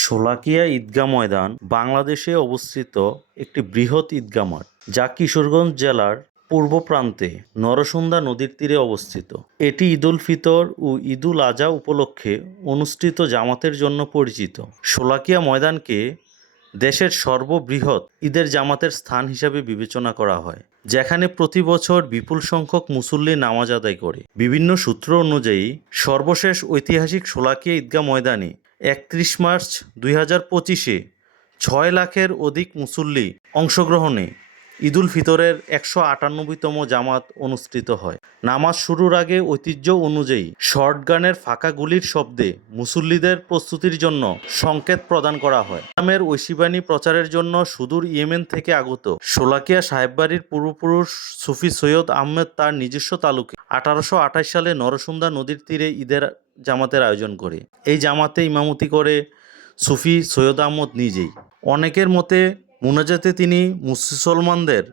শোলাকিয়া ঈদগাহ ময়দান বাংলাদেশে অবস্থিত একটি বৃহৎ ঈদগাহ মাঠ, যা কিশোরগঞ্জ জেলার পূর্ব প্রান্তে নরসুন্দা নদীর তীরে অবস্থিত। এটি ঈদ উল ফিতর ও ঈদ উল আজহা উপলক্ষে অনুষ্ঠিত জামাতের জন্য পরিচিত। শোলাকিয়া ময়দানকে দেশের সর্ববৃহৎ ঈদের জামাতের স্থান হিসাবে বিবেচনা করা হয়, যেখানে প্রতি বছর বিপুল সংখ্যক মুসল্লি নামাজ আদায় করে। বিভিন্ন সূত্র অনুযায়ী সর্বশেষ ঐতিহাসিক শোলাকিয়া ঈদগাহ ময়দানে 31 মার্চ 2025-এ 6 লাখের অধিক মুসল্লি অংশগ্রহণে ঈদ উল ফিতরের 198তম জামাত অনুষ্ঠিত হয়। নামাজ শুরুর আগে ঐতিহ্য অনুযায়ী শর্টগানের ফাঁকা গুলির শব্দে মুসল্লিদের প্রস্তুতির জন্য সংকেত প্রদান করা হয়। ইসলামের ঐশীবাণী প্রচারের জন্য সুদূর ইয়েমেন থেকে আগত শোলাকিয়া সাহেববাড়ির পূর্বপুরুষ সুফি সৈয়দ আহমেদ তার নিজস্ব তালুকে 1828 সালে নরসুন্দা নদীর তীরে ঈদের জামাতের আয়োজন করে। এই জামাতে ইমামতি করে সুফি সৈয়দ আহমদ নিজেই। অনেকের মতে মুনাজাতে তিনি মুসলমানদের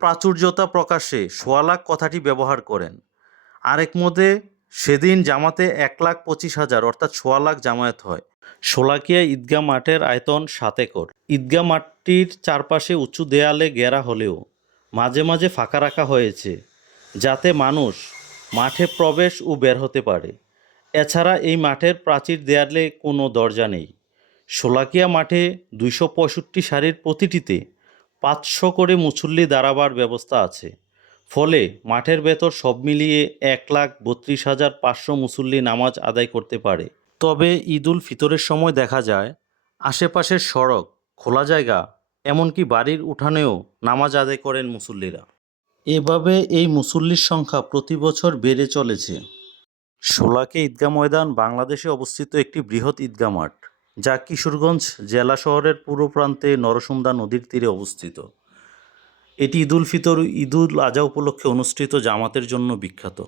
প্রাচুর্যতা প্রকাশে 1.25 লাখ কথাটি ব্যবহার করেন। আরেক মতে সেদিন জামাতে 1,25,000 অর্থাৎ 1.25 লাখ জামায়াত হয়। শোলাকিয়া ঈদগাহ মাঠের আয়তন 7 একর। ঈদগাহ মাঠটির চারপাশে উঁচু দেয়ালে ঘেরা হলেও মাঝে মাঝে ফাঁকা রাখা হয়েছে, যাতে মানুষ মাঠে প্রবেশ ও বের হতে পারে। এছাড়া এই মাঠের প্রাচীর দেয়ালে কোনো দরজা নেই। শোলাকিয়া মাঠে 265 সারির প্রতিটিতে 500 করে মুসল্লি দাঁড়াবার ব্যবস্থা আছে। ফলে মাঠের ভেতর সব মিলিয়ে 1,32,500 মুসল্লি নামাজ আদায় করতে পারে। তবে ঈদ উল ফিতরের সময় দেখা যায় আশেপাশের সড়ক, খোলা জায়গা, এমনকি বাড়ির উঠানেও নামাজ আদায় করেন মুসল্লিরা। এভাবে এই মুসল্লির সংখ্যা প্রতি বছর বেড়ে চলেছে। শোলাকিয়া ঈদগাহ ময়দান বাংলাদেশে অবস্থিত একটি বৃহৎ ঈদগাহ মাঠ, যা কিশোরগঞ্জ জেলা শহরের পূর্ব প্রান্তে নরসুন্দা নদীর তীরে অবস্থিত। এটি ঈদ উল ফিতর ও ঈদ উল আজহা উপলক্ষে অনুষ্ঠিত জামাতের জন্য বিখ্যাত।